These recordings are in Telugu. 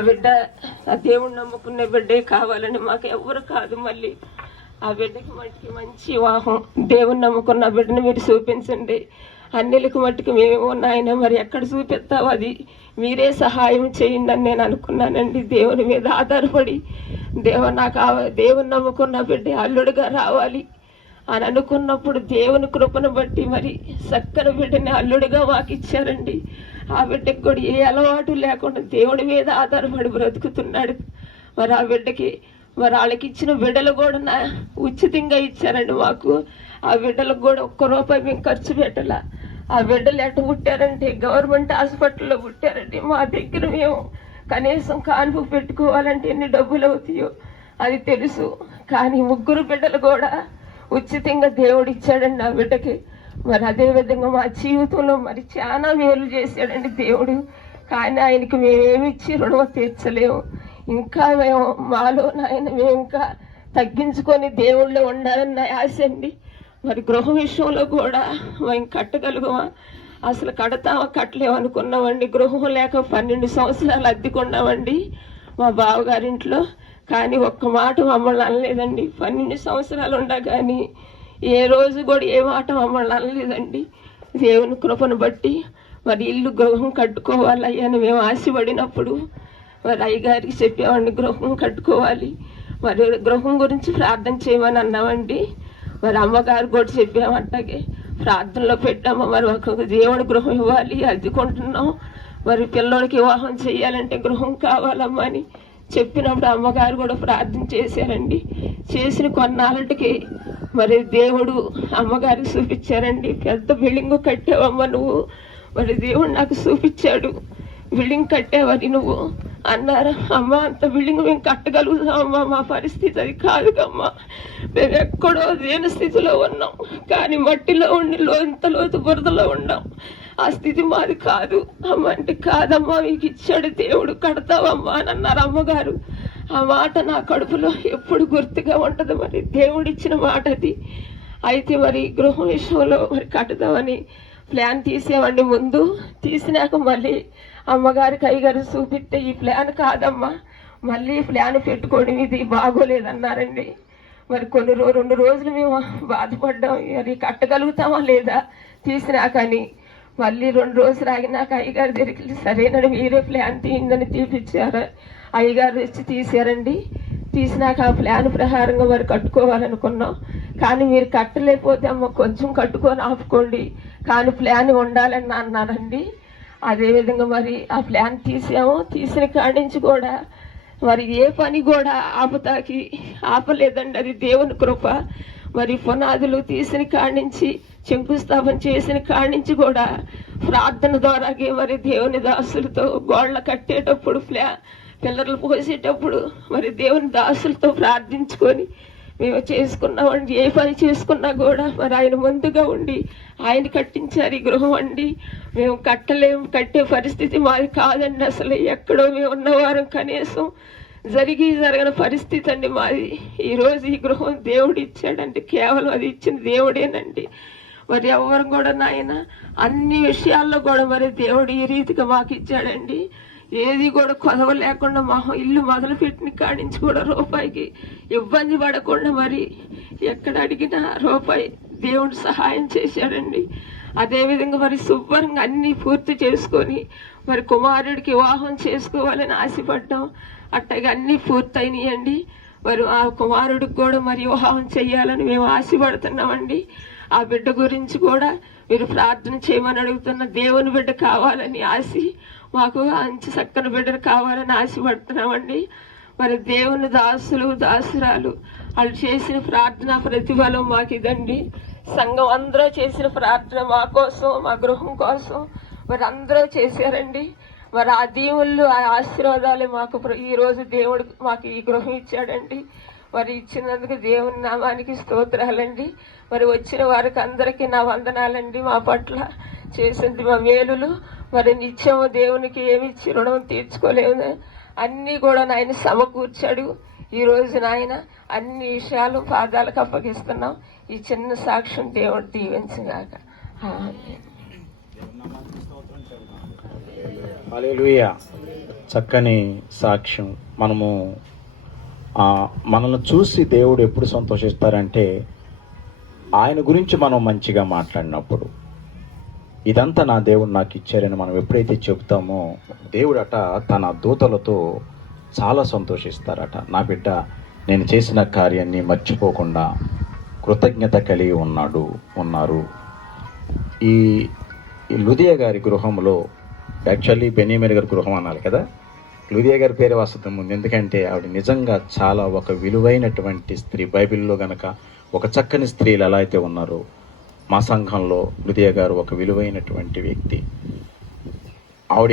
బిడ్డ ఆ దేవుడు నమ్ముకునే బిడ్డే కావాలని మాకు ఎవరు కాదు మళ్ళీ. ఆ బిడ్డకి మట్టికి మంచి వివాహం దేవుని నమ్ముకున్న బిడ్డని మీరు చూపించండి. అన్నిలకు మట్టుకు మేమేమో నాయన మరి ఎక్కడ చూపిస్తావు అది? మీరే సహాయం చేయండి అని నేను అనుకున్నానండి. దేవుని మీద ఆధారపడి దేవ నాకు దేవుని నమ్ముకున్న బిడ్డ అల్లుడుగా రావాలి అని అనుకున్నప్పుడు దేవుని కృపను బట్టి మరి చక్కని బిడ్డని అల్లుడుగా మాకు ఇచ్చారండి ఆ బిడ్డకి కూడా ఏ అలవాటు లేకుండా దేవుడి మీద ఆధారపడి బ్రతుకుతున్నాడు. మరి ఆ బిడ్డకి మరి వాళ్ళకి ఇచ్చిన బిడ్డలు కూడా నా ఉచితంగా ఇచ్చారండి మాకు. ఆ బిడ్డలకు కూడా ఒక్క రూపాయి మేము ఖర్చు పెట్టాల? ఆ బిడ్డలు ఎట్ట పుట్టారంటే గవర్నమెంట్ హాస్పిటల్లో పుట్టారండి. మా దగ్గర మేము కనీసం కాన్పు పెట్టుకోవాలంటే ఎన్ని డబ్బులు అవుతాయో అది తెలుసు. కానీ ముగ్గురు బిడ్డలు కూడా ఉచితంగా దేవుడు ఇచ్చాడండి ఆ బిడ్డకి. మరి అదే విధంగా మా జీవితంలో మరి చాలా మేలు చేశాడండి దేవుడు. కానీ ఆయనకి మేమేమి ఇచ్చి రుణం తీర్చలేము. ఇంకా మేము మాలో నాయన మేము ఇంకా తగ్గించుకొని దేవుళ్ళు ఉండాలన్న ఆశ అండి. మరి గృహ విషయంలో కూడా మేము కట్టగలుగుమా? అసలు కడతామా? కట్టలేము అనుకున్నామండి. గృహం లేక పన్నెండు సంవత్సరాలు అద్దెకున్నామండి మా బావగారింట్లో. కానీ ఒక్క మాట మమ్మల్ని అనలేదండి. పన్నెండు సంవత్సరాలు ఉండా కానీ ఏ రోజు కూడా ఏ మాట మమ్మల్ని అనలేదండి. దేవుని కృపను బట్టి మరి ఇల్లు గృహం కట్టుకోవాలి అని మేము ఆశపడినప్పుడు మరి అయ్యగారికి చెప్పామండి గృహం కట్టుకోవాలి. మరి గృహం గురించి ప్రార్థన చేయమని అన్నామండి. మరి అమ్మగారు కూడా చెప్పామంటే ప్రార్థనలో పెట్టాము. మరి ఒక దేవుడి గృహం ఇవ్వాలి అద్దుకుంటున్నాం. మరి పిల్లోడికి వివాహం చేయాలంటే గృహం కావాలమ్మా అని చెప్పినప్పుడు అమ్మగారు కూడా ప్రార్థన చేశారండి. చేసిన కొన్నాళ్ళకి మరి దేవుడు అమ్మగారికి చూపించారండి. పెద్ద బిల్డింగ్ కట్టావమ్మ నువ్వు. మరి దేవుడు నాకు చూపించాడు. బిల్డింగ్ కట్టేవని నువ్వు అన్నారు? అమ్మ అంత బిల్డింగ్ మేము కట్టగలుగుతామమ్మా. మా పరిస్థితి అది కాదుకమ్మా. మేము ఎక్కడో దేని స్థితిలో ఉన్నాం. కానీ మట్టిలో ఉండి లోంత లోతు బురదలో ఉన్నాం. ఆ స్థితి మాది కాదు. అమ్మ అంటే కాదమ్మా మీకు ఇచ్చాడు దేవుడు. కడతావమ్మా అని అన్నారు అమ్మగారు. ఆ మాట నా కడుపులో ఎప్పుడు గుర్తుగా ఉంటుంది మరి. దేవుడిచ్చిన మాట అది. అయితే మరి గృహం విషయంలో మరి కట్టుదామని ప్లాన్ తీసేవండి ముందు. తీసినాక మళ్ళీ అమ్మగారికి అయ్యగారు చూపిస్తే ఈ ప్లాన్ కాదమ్మా. మళ్ళీ ప్లాన్ పెట్టుకోవడం ఇది బాగోలేదన్నారండి. మరి కొన్ని రో రెండు రోజులు మేము బాధపడ్డాం. మరి కట్టగలుగుతామా లేదా తీసినాకని. మళ్ళీ రెండు రోజులు ఆగినాక అయ్యగారి దగ్గరికి సరేనని మీరే ప్లాన్ తీయిందని తీపిచ్చారు. అయ్యగారు వచ్చి తీసారండి. తీసినాక ఆ ప్లాన్ ప్రకారంగా మరి కట్టుకోవాలనుకున్నాం. కానీ మీరు కట్టలేకపోతే అమ్మ కొంచెం కట్టుకొని ఆపుకోండి. కానీ ప్లాన్ ఉండాలని అన్నారండి. అదేవిధంగా మరి ఆ ప్లాన్ తీసాము. తీసిన కాడి నుంచి కూడా మరి ఏ పని కూడా ఆపుతాకి ఆపలేదండి. అది దేవుని కృప. మరి పునాదులు తీసిన కాడి నుంచి శంకుస్థాపన చేసిన కాడి నుంచి కూడా ప్రార్థన ద్వారాగే మరి దేవుని దాసులతో గోళ్ళ కట్టేటప్పుడు ప్లా పిల్లర్లు పోసేటప్పుడు మరి దేవుని దాసులతో ప్రార్థించుకొని మేము చేసుకున్నామండి. ఏ పని చేసుకున్నా కూడా మరి ఆయన ముందుగా ఉండి ఆయన కట్టించారు ఈ గృహం అండి. మేము కట్టలేము కట్టే పరిస్థితి మాది కాదండి అసలు. ఎక్కడో మేము ఉన్నవారం కనీసం జరిగి జరగని పరిస్థితి అండి మాది. ఈరోజు ఈ గృహం దేవుడు ఇచ్చాడండి. కేవలం అది ఇచ్చిన దేవుడేనండి. మరి ఎవరు కూడా నాయన అన్ని విషయాల్లో కూడా మరి దేవుడు ఈ రీతిగా మాకు ఇచ్చాడండి. ఏది కూడా కొదవ లేకుండా మొహం ఇల్లు మొదలు పెట్టిన కాడి నుంచి కూడా రూపాయికి ఇబ్బంది పడకుండా మరి ఎక్కడ అడిగినా రూపాయి దేవుడు సహాయం చేశాడండి. అదేవిధంగా మరి శుభ్రంగా అన్నీ పూర్తి చేసుకొని మరి కుమారుడికి వివాహం చేసుకోవాలని ఆశపడ్డాం. అట్టగా అన్నీ పూర్తయినాయండి. మరి ఆ కుమారుడికి కూడా మరి వివాహం చేయాలని మేము ఆశపడుతున్నామండి. ఆ బిడ్డ గురించి కూడా మీరు ప్రార్థన చేయమని అడుగుతున్న దేవుని బిడ్డ కావాలని ఆశ మాకు మంచి చక్కని బిడ్డలు కావాలని ఆశపడుతున్నామండి. మరి దేవుని దాసులు దాసురాలు వాళ్ళు చేసిన ప్రార్థన ప్రతిఫలం మాకు ఇదండి సంఘం అందరూ చేసిన ప్రార్థన మా కోసం మా గృహం కోసం మరి అందరూ చేశారండి. మరి ఆ దీవుళ్ళు ఆ ఆశీర్వాదాలు మాకు ఈరోజు దేవుడు మాకు ఈ గృహం ఇచ్చాడండి. మరి ఇచ్చినందుకు దేవుని నామానికి స్తోత్రాలండి. మరి వచ్చిన వారికి అందరికీ నా వందనాలండి మా పట్ల చేసింది మా మేలులు. మరి నిత్యము దేవునికి ఏమి ఇచ్చి రుణం తీర్చుకోలేము. అన్నీ కూడా నాయన సమకూర్చాడు. ఈరోజు నాయన అన్ని విషయాలు పాదాలకు అప్పగిస్తున్నాం. ఈ చిన్న సాక్ష్యం దేవుడు దీవించగాక. చక్కని సాక్ష్యం. మనము మనల్ని చూసి దేవుడు ఎప్పుడు సంతోషిస్తారంటే ఆయన గురించి మనం మంచిగా మాట్లాడినప్పుడు. ఇదంతా నా దేవుడు నాకు ఇచ్చారని మనం ఎప్పుడైతే చెబుతామో దేవుడట తన దూతలతో చాలా సంతోషిస్తారట. నా బిడ్డ నేను చేసిన కార్యాన్ని మర్చిపోకుండా కృతజ్ఞత కలిగి ఉన్నాడు ఉన్నారు. ఈ ఈ లుదియా గారి గృహంలో యాక్చువల్లీ బెనియమేర్ గారి గృహం అన్నారు కదా? లుదియా గారి పేరు వస్తుంది ముందు ఎందుకంటే ఆవిడ నిజంగా చాలా ఒక విలువైనటువంటి స్త్రీ. బైబిల్లో గనక ఒక చక్కని స్త్రీలు ఎలా అయితే ఉన్నారో మా సంఘంలో హృదయ గారు ఒక విలువైనటువంటి వ్యక్తి. ఆవిడ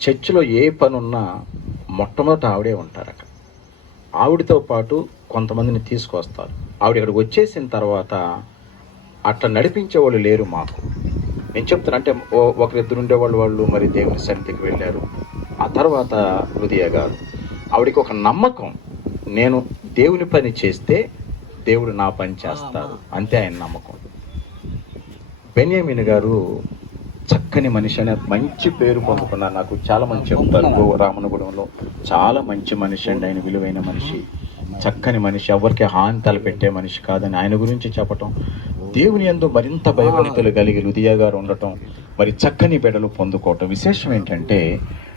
చర్చిలో ఏ పనున్నా మొట్టమొదట ఆవిడే అక్కడ ఆవిడతో పాటు కొంతమందిని తీసుకొస్తారు. ఆవిడ ఇక్కడికి వచ్చేసిన తర్వాత అట్లా నడిపించే వాళ్ళు లేరు మాకు. నేను చెప్తాను అంటే ఓ- ఒకరిద్దరు ఉండేవాళ్ళు వాళ్ళు మరి దేవుని సన్నిధికి వెళ్ళారు. ఆ తర్వాత హృదయ గారు ఆవిడకి ఒక నమ్మకం నేను దేవుని పని చేస్తే దేవుడు నా పని చేస్తారు అంతే ఆయన నమ్మకం. బెన్యామిన్ గారు చక్కని మనిషి అనే మంచి పేరు పొందుకున్నారు. నాకు చాలా మంది చెప్తారు రామనగూడెంలో చాలా మంచి మనిషి అండి ఆయన విలువైన మనిషి. చక్కని మనిషి ఎవరికి హాని తలపెట్టే మనిషి కాదని ఆయన గురించి చెప్పటం దేవుని యందు మరింత భయభక్తులు కలిగి లుదియా గారు ఉండటం మరి చక్కని బిడ్డలు పొందుకోవటం. విశేషం ఏంటంటే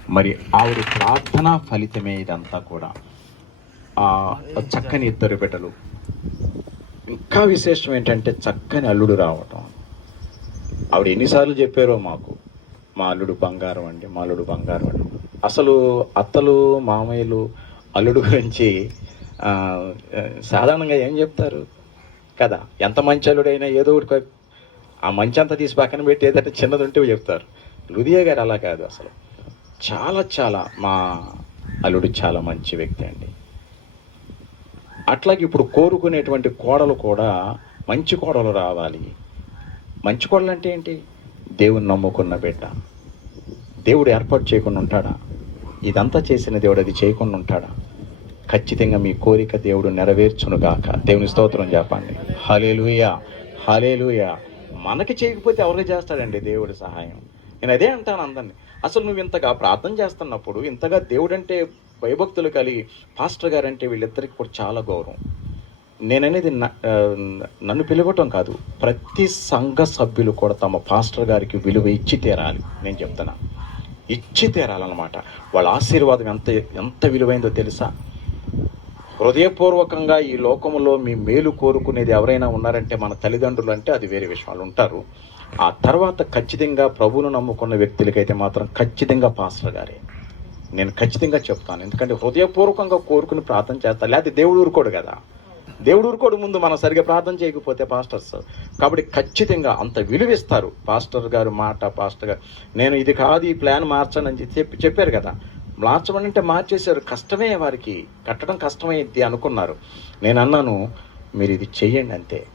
మరి ఆవిడ ప్రార్థన ఫలితమే ఇదంతా కూడా. చక్కని ఇద్దరు బిడ్డలు. ఇంకా విశేషం ఏంటంటే చక్కని అల్లుడు రావటం. ఆవిడ ఎన్నిసార్లు చెప్పారో మాకు. మా అల్లుడు బంగారం అండి మా అల్లుడు బంగారం అండి. అసలు అత్తలు మామయ్యలు అల్లుడు గురించి సాధారణంగా ఏం చెప్తారు? కదా ఎంత మంచి అల్లుడైనా ఏదో ఒకటి ఆ మంచి అంతా తీసి పక్కన పెట్టి ఏదంటే చిన్నది ఉంటే చెప్తారు. లుదియా గారు అలా కాదు అసలు. చాలా చాలా మా అల్లుడు చాలా మంచి వ్యక్తి అండి. అట్లాగే ఇప్పుడు కోరుకునేటువంటి కోడలు కూడా మంచి కోడలు రావాలి. మంచి కోడలు అంటే ఏంటి? దేవుని నమ్ముకున్న బిడ్డ. దేవుడు ఏర్పాటు చేయకుండా ఉంటాడా? ఇదంతా చేసిన దేవుడు అది చేయకుండా ఉంటాడా? ఖచ్చితంగా మీ కోరిక దేవుడు నెరవేర్చునుగాక. దేవుని స్తోత్రం చెప్పండి. హలేలుయ హలేలుయ మనకి చేయకపోతే ఎవరికి చేస్తాడండి దేవుడి సహాయం? నేను అదే అంటాను అందరినీ. అసలు నువ్వు ఇంతగా ప్రార్థన చేస్తున్నప్పుడు ఇంతగా దేవుడంటే భయభక్తులు కలిగి పాస్టర్ గారంటే వీళ్ళిద్దరికి కూడా చాలా గౌరవం. నేననేది న- నన్ను పిలవటం కాదు ప్రతి సంఘ సభ్యులు కూడా తమ పాస్టర్ గారికి విలువ ఇచ్చి తీరాలి. నేను చెప్తున్నా. ఇచ్చి తీరాలన్నమాట. వాళ్ళ ఆశీర్వాదం ఎంత ఎంత విలువైందో తెలుసా? హృదయపూర్వకంగా ఈ లోకంలో మీ మేలు కోరుకునేది ఎవరైనా ఉన్నారంటే మన తల్లిదండ్రులు అంటే అది వేరే విషయం. వాళ్ళు ఉంటారు. ఆ తర్వాత ఖచ్చితంగా ప్రభువును నమ్ముకున్న వ్యక్తులకైతే మాత్రం ఖచ్చితంగా పాస్టర్ గారే. నేను ఖచ్చితంగా చెప్తాను. ఎందుకంటే హృదయపూర్వకంగా కోరుకుని ప్రార్థన చేస్తాను లేకపోతే దేవుడు ఊరుకోడు కదా. దేవుడు ఊరుకోడు ముందు మనం సరిగ్గా ప్రార్థన చేయకపోతే పాస్టర్స్. కాబట్టి ఖచ్చితంగా అంత విలువిస్తారు. పాస్టర్ గారు మాట పాస్టర్ గారు. నేను ఇది కాదు ఈ ప్లాన్ మార్చానని చెప్పి చెప్పారు కదా. మార్చమని అంటే మార్చేశారు. కష్టమే వారికి. కట్టడం కష్టమైంది అనుకున్నారు. నేను అన్నాను మీరు ఇది చెయ్యండి అంతే.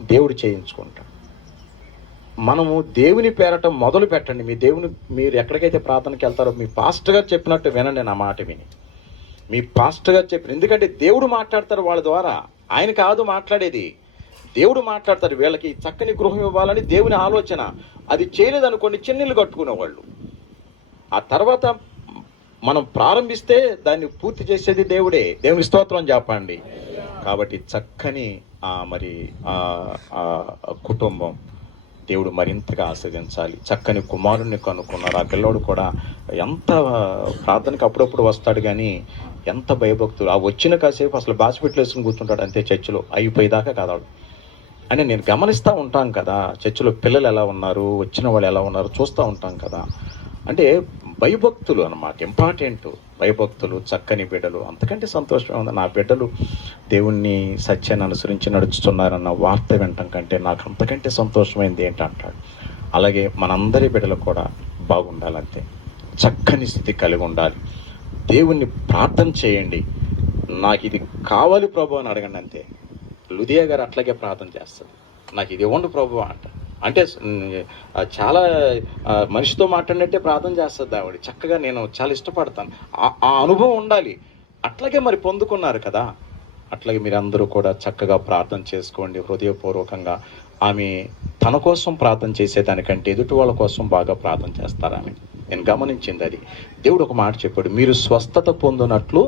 దేవుడు చేయించుకుంటాడు. మనము దేవుని పేరట మొదలు పెట్టండి. మీ దేవుని మీరు ఎక్కడికైతే ప్రార్థనకి వెళ్తారో మీ పాస్టర్ గారు చెప్పినట్టు వినండి నా మాట విని. మీ పాస్టర్ గారు చెప్పిన ఎందుకంటే దేవుడు మాట్లాడతారు వాళ్ళ ద్వారా. ఆయన కాదు మాట్లాడేది. దేవుడు మాట్లాడతారు వీళ్ళకి. చక్కని గృహం ఇవ్వాలని దేవుని ఆలోచన. అది చేయలేదనుకోండి చిన్నీళ్ళు కట్టుకునేవాళ్ళు. ఆ తర్వాత మనం ప్రారంభిస్తే దాన్ని పూర్తి చేసేది దేవుడే. దేవుని స్తోత్రం చెప్పండి. కాబట్టి చక్కని మరి కుటుంబం. దేవుడు మరింతగా ఆస్వాదించాలి చక్కని కుమారుణ్ణి కనుక్కున్నారు. ఆ పిల్లోడు కూడా ఎంత ప్రార్థనకి అప్పుడప్పుడు వస్తాడు కానీ ఎంత భయభక్తులు ఆ వచ్చిన కాసేపు అసలు బాసిపెట్లు వేసుకుని కూర్చుంటాడు అంతే చర్చిలో. అయిపోయేదాకా కాదాడు అని నేను గమనిస్తూ ఉంటాం కదా. చర్చిలో పిల్లలు ఎలా ఉన్నారు? వచ్చిన వాళ్ళు ఎలా ఉన్నారు? చూస్తూ ఉంటాం కదా. అంటే భయభక్తులు అన్నమాట ఇంపార్టెంట్ భయభక్తులు చక్కని బిడ్డలు అంతకంటే సంతోషం ఉంది. నా బిడ్డలు దేవుణ్ణి సత్యాన్ని అనుసరించి నడుచుతున్నారన్న వార్త వినటం కంటే నాకు అంతకంటే సంతోషమైంది ఏంటంటాడు. అలాగే మనందరి బిడ్డలు కూడా బాగుండాలంతే. చక్కని స్థితి కలిగి ఉండాలి. దేవుణ్ణి ప్రార్థన చేయండి. నాకు ఇది కావాలి ప్రభు అని అడగండి అంతే. లుదియా గారు అట్లాగే ప్రార్థన చేస్తుంది నాకు ఇది ఇవ్వండి ప్రభు అంటారు. అంటే చాలా మనిషితో మాట్లాడినట్టే ప్రార్థన చేస్తుంది ఆవిడ. చక్కగా నేను చాలా ఇష్టపడతాను. ఆ- ఆ అనుభవం ఉండాలి. అట్లాగే మరి పొందుకున్నారు కదా. అట్లాగే మీరందరూ కూడా చక్కగా ప్రార్థన చేసుకోండి. హృదయపూర్వకంగా ఆమె తన కోసం ప్రార్థన చేసేదానికంటే ఎదుటి వాళ్ళ కోసం బాగా ప్రార్థన చేస్తారామె నేను గమనించింది అది. దేవుడు ఒక మాట చెప్పాడు. మీరు స్వస్థత పొందినట్లు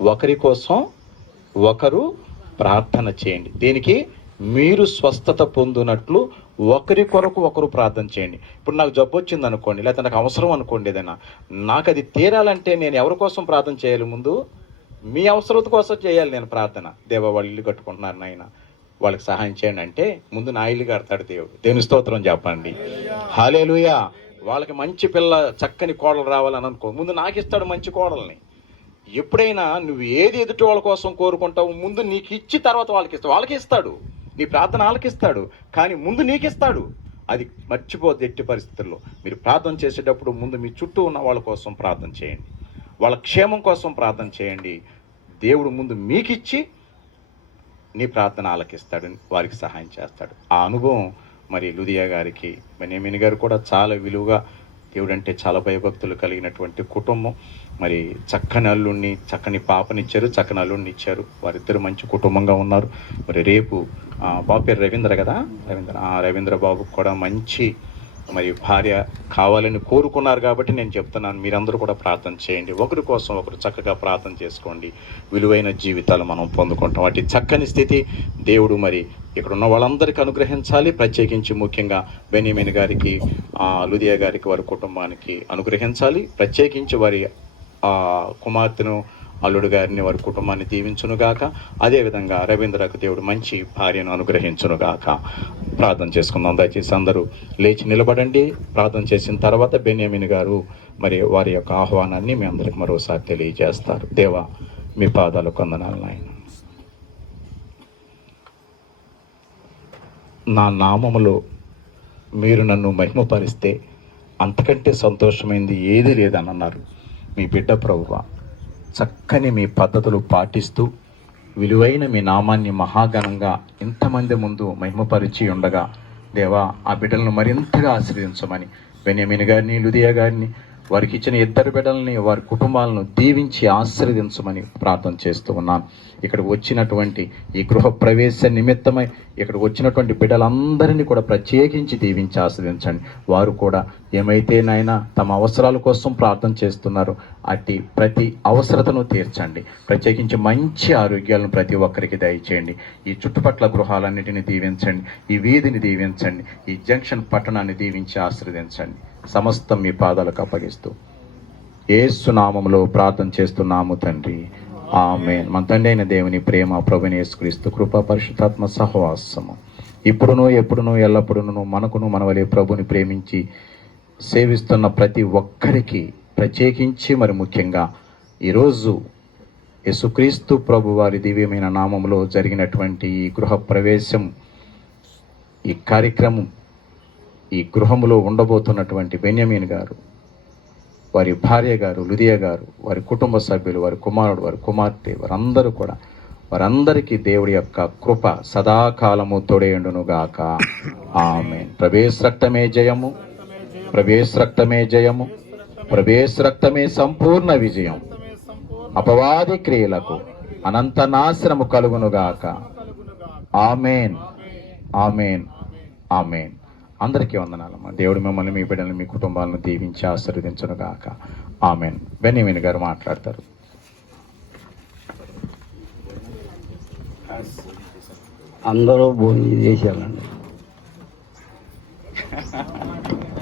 ఒకరి కోసం ఒకరు ప్రార్థన చేయండి. దీనికి? మీరు స్వస్థత పొందినట్లు ఒకరి కొరకు ఒకరు ప్రార్థన చేయండి. ఇప్పుడు నాకు జబ్బు వచ్చింది అనుకోండి లేకపోతే నాకు అవసరం అనుకోండి ఏదైనా నాకు అది తీరాలంటే నేను ఎవరి కోసం ప్రార్థన చేయాలి ముందు? మీ అవసరం కోసం చేయాలి నేను ప్రార్థన. దేవ వాళ్ళు ఇల్లు కట్టుకుంటున్నారు నాయన. వాళ్ళకి సహాయం చేయండి అంటే ముందు నా ఇల్లు కడతాడు దేవుడు. దేవుని స్తోత్రం చెప్పండి. హాలేలుయా వాళ్ళకి మంచి పిల్ల చక్కని కోడలు రావాలని అనుకో. ముందు నాకు ఇస్తాడు మంచి కోడల్ని. ఎప్పుడైనా నువ్వు ఏది ఎదుటి వాళ్ళ కోసం కోరుకుంటావు ముందు నీకు ఇచ్చి తర్వాత వాళ్ళకి ఇస్తావు వాళ్ళకి ఇస్తాడు. నీ ప్రార్థన ఆలకిస్తాడు కానీ ముందు నీకిస్తాడు. అది మర్చిపోద్ది ఎట్టి పరిస్థితుల్లో. మీరు ప్రార్థన చేసేటప్పుడు ముందు మీ చుట్టూ ఉన్న వాళ్ళ కోసం ప్రార్థన చేయండి. వాళ్ళ క్షేమం కోసం ప్రార్థన చేయండి. దేవుడు ముందు మీకు ఇచ్చి నీ ప్రార్థన ఆలకిస్తాడు వారికి సహాయం చేస్తాడు. ఆ అనుభవం మరి లుదియా గారికి బెన్యామిన్ గారు కూడా చాలా విలువగా దేవుడంటే చాలా భయభక్తులు కలిగినటువంటి కుటుంబం. మరి చక్కని అల్లుడిని చక్కని పాపనిచ్చారు చక్కని అల్లుడిని ఇచ్చారు. వారిద్దరు మంచి కుటుంబంగా ఉన్నారు. మరి రేపు బాబు పేరు రవీంద్ర కదా? రవీంద్ర. రవీంద్ర బాబు కూడా మంచి మరి భార్య కావాలని కోరుకున్నారు కాబట్టి నేను చెప్తున్నాను. మీరందరూ కూడా ప్రార్థన చేయండి. ఒకరి కోసం ఒకరు చక్కగా ప్రార్థన చేసుకోండి. విలువైన జీవితాలు మనం పొందుకుంటాం. వాటి చక్కని స్థితి దేవుడు మరి ఇక్కడ ఉన్న వాళ్ళందరికీ అనుగ్రహించాలి. ప్రత్యేకించి ముఖ్యంగా బెన్యమిన్ గారికి లుదియా గారికి వారి కుటుంబానికి అనుగ్రహించాలి. ప్రత్యేకించి వారి కుమార్తెను అల్లుడు గారిని వారి కుటుంబాన్ని దీవించునుగాక. అదేవిధంగా రవీంద్రకు దేవుడు మంచి భార్యను అనుగ్రహించునుగాక. ప్రార్థన చేసుకుందాం. దయచేసి అందరూ లేచి నిలబడండి. ప్రార్థన చేసిన తర్వాత బెన్యామిన్ గారు మరి వారి యొక్క ఆహ్వానాన్ని మీ అందరికి మరోసారి తెలియజేస్తారు. దేవా మీ పాదాలు కొందనాలు నాయన. నా నామములో మీరు నన్ను మహిమపరిస్తే అంతకంటే సంతోషమైంది ఏది లేదని అన్నారు మీ బిడ్డ ప్రభువ చక్కని మీ పద్ధతులు పాటిస్తూ విలువైన మీ నామాన్ని మహాగణంగా ఇంతమంది ముందు మహిమపరిచి ఉండగా దేవా ఆ బిడ్డలను మరింతగా ఆశ్రయించమని బెన్యామిన్ గారిని లుదియా గారిని వారికి ఇచ్చిన ఇద్దరు బిడ్డల్ని వారి కుటుంబాలను దీవించి ఆశీర్వదించమని ప్రార్థన చేస్తూ ఉన్నాను ఇక్కడ వచ్చినటువంటి ఈ గృహ ప్రవేశ నిమిత్తమై ఇక్కడ వచ్చినటువంటి బిడ్డలందరినీ కూడా ప్రత్యేకించి దీవించి ఆస్వాదించండి వారు కూడా ఏమైతే నాయన తమ అవసరాల కోసం ప్రార్థన చేస్తున్నారో అట్టి ప్రతి అవసరతను తీర్చండి. ప్రత్యేకించి మంచి ఆరోగ్యాలను ప్రతి ఒక్కరికి దయచేయండి. ఈ చుట్టుపక్కల గృహాలన్నిటిని దీవించండి. ఈ వీధిని దీవించండి. ఈ జంక్షన్ పట్టణాన్ని దీవించి ఆశ్రదించండి సమస్తం మీ పాదాలకు అప్పగిస్తూ. ఏసునామములో ప్రార్థన చేస్తున్నాము తండ్రి. ఆమె మన తండ్రి అయిన దేవుని ప్రేమ ప్రభుని యేసుక్రీస్తు కృప పరిశుద్ధాత్మ సహవాసము. ఇప్పుడును ఎప్పుడును ఎల్లప్పుడును మనకును మనవలే ప్రభుని ప్రేమించి సేవిస్తున్న ప్రతి ఒక్కరికి ప్రత్యేకించి మరి ముఖ్యంగా ఈరోజు యేసుక్రీస్తు ప్రభు వారి దివ్యమైన నామములో జరిగినటువంటి ఈ గృహ ప్రవేశం ఈ కార్యక్రమం ఈ గృహములో ఉండబోతున్నటువంటి బెన్యమీన్ గారు వారి భార్య గారు లుదియ గారు వారి కుటుంబ సభ్యులు వారి కుమారుడు వారి కుమార్తె వారందరూ కూడా వారందరికీ దేవుడి యొక్క కృప సదాకాలము తొడేయుండునుగాక. ఆమె ప్రవేశ రక్తమే జయము. ప్రవేశ రక్తమే జయము. ప్రవేశ రక్తమే సంపూర్ణ విజయం. అపవాది క్రియలకు అనంత నాశనము కలుగునుగాక. ఆమెన్. ఆమెన్. ఆమెన్. అందరికీ వందనాలమ్మా. దేవుడు మిమ్మల్ని మీ బిడ్డలను మీ కుటుంబాలను దీవించి ఆశీర్వదించును గాక. ఆమెన్. బెన్యమిన్ గారు మాట్లాడతారు. అందరూ భోజనం చేసేయాలండి